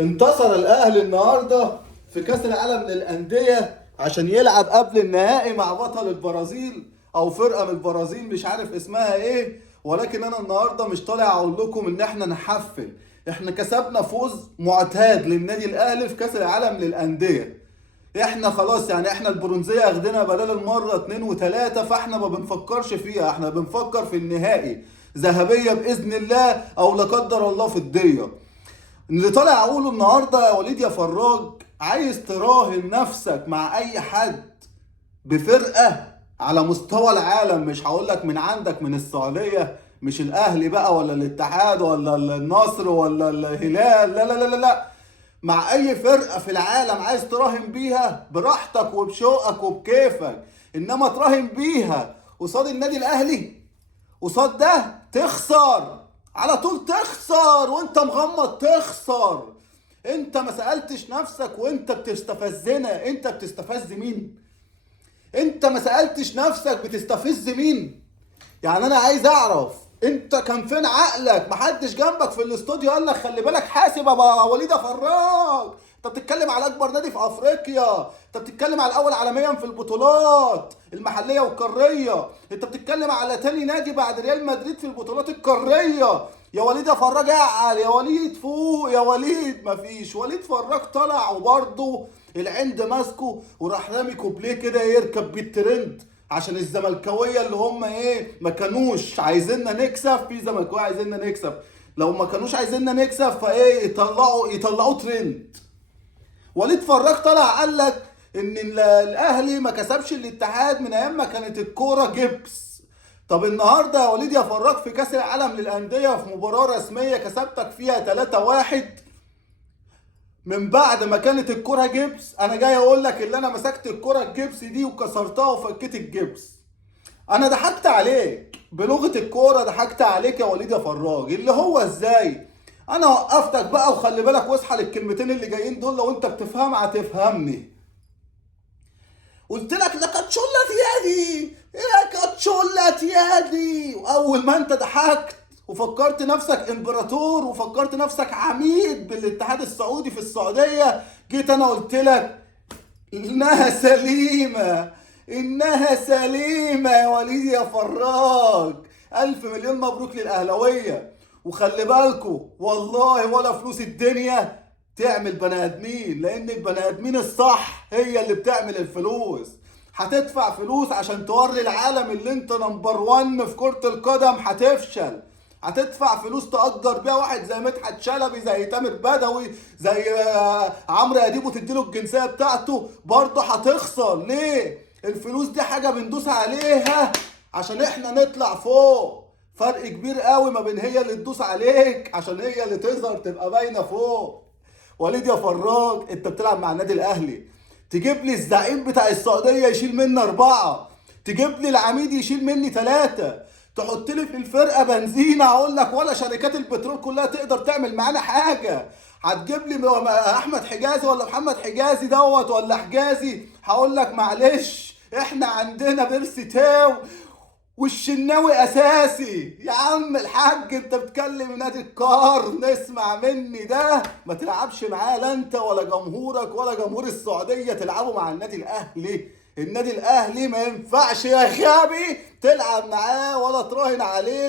انتصر الاهلي النهارده في كاس العالم للانديه عشان يلعب قبل النهائي مع بطل البرازيل او فرقه من البرازيل مش عارف اسمها ايه. ولكن انا النهارده مش طالع اقول لكم ان احنا نحفل. احنا كسبنا فوز معتاد للنادي الاهلي في كاس العالم للانديه. احنا خلاص يعني احنا البرونزيه اخدنا بدل المره اتنين وتلاته، فاحنا ما بنفكرش فيها، احنا بنفكر في النهائي. ذهبيه باذن الله او لا قدر الله فضيه. اللي طالع اقوله النهارده يا وليد يا فراج، عايز تراهن نفسك مع اي حد بفرقه على مستوى العالم، مش هقول لك من عندك من السعوديه، مش الاهلي بقى ولا الاتحاد ولا النصر ولا الهلال، لا لا لا لا لا، مع اي فرقه في العالم عايز تراهن بيها براحتك وبشوقك وبكيفك. انما تراهن بيها قصاد النادي الاهلي، قصاد ده تخسر على طول، تخسر وانت مغمض تخسر. انت ما سألتش نفسك وانت بتستفزنا انت بتستفز مين؟ انت ما سألتش نفسك بتستفز مين؟ يعني انا عايز اعرف انت كان فين عقلك؟ محدش جنبك في الاستوديو قال لك خلي بالك حاسب يا وليد يا فراج. انت بتتكلم على اكبر نادي في افريقيا، انت بتتكلم على الاول عالميا في البطولات المحليه والقاريه، انت بتتكلم على تاني نادي بعد ريال مدريد في البطولات القاريه. يا وليد يا فراج اعقل، يا وليد فوق، يا وليد. مفيش وليد فراج طلع وبرضه العند ماسكه وراح رامي كوبليه كده يركب بيه الترند عشان الزملكاويه اللي هم ايه ما كانوش عايزيننا نكسب. في زملكاويه عايزيننا نكسب، لو ما كانوش عايزيننا نكسب فايه يطلعوا ترند. وليد فراج طلع قال لك ان الاهلي ما كسبش الاتحاد من ايام ما كانت الكوره جبس. طب النهارده يا وليد يا فراج في كاس العالم للانديه في مباراه رسميه كسبتك فيها 3-1 من بعد ما كانت الكرة جبس. انا جاي اقول لك اللي انا مسكت الكرة الجبس دي وكسرتها وفكيت الجبس. انا ضحكت عليك بلغة الكورة، ضحكت عليك يا وليد يا فراج. اللي هو ازاي؟ انا وقفتك بقى وخلي بالك واصحى للكلمتين اللي جايين دول، لو انت بتفهم هتفهمني. قلت لك لقد شلت يدي، لقد شلت يدي، واول ما انت ضحكت وفكرت نفسك امبراطور وفكرت نفسك عميد بالاتحاد السعودي في السعوديه، جيت انا قلت لك انها سليمه، انها سليمه يا وليد يا فراج. الف مليون مبروك للاهلاويه. وخلي بالكوا والله ولا فلوس الدنيا تعمل بني ادمين، لان البني ادمين الصح هي اللي بتعمل الفلوس. هتدفع فلوس عشان توري العالم اللي انت نمبر 1 في كرة القدم، هتفشل. هتدفع فلوس تأجر بيها واحد زي مدحت شلبي، زي تامر بدوي، زي عمرو اديب وتديله الجنسية بتاعته، برضه هتخسر. ليه؟ الفلوس دي حاجة بندوس عليها عشان احنا نطلع فوق. فرق كبير قوي ما بين هي اللي تدوس عليك عشان هي اللي تظهر تبقى باينة فوق. وليد يا فراج انت بتلعب مع النادي الاهلي، تجيب لي الزعيم بتاع السعوديه يشيل مني 4، تجيب لي العميد يشيل مني 3، تحط لي في الفرقه بنزين اقول لك ولا شركات البترول كلها تقدر تعمل معانا حاجه. هتجيب لي احمد حجازي ولا محمد حجازي دوت ولا حجازي، هقول لك معلش احنا عندنا بيرسي تاو والشناوي اساسي. يا عم الحاج انت بتكلم نادي القرن، اسمع مني ده ما تلعبش معاه لا انت ولا جمهورك ولا جمهور السعوديه تلعبوا مع النادي الاهلي. النادي الاهلي ما ينفعش يا غبي تلعب معاه ولا تراهن عليه.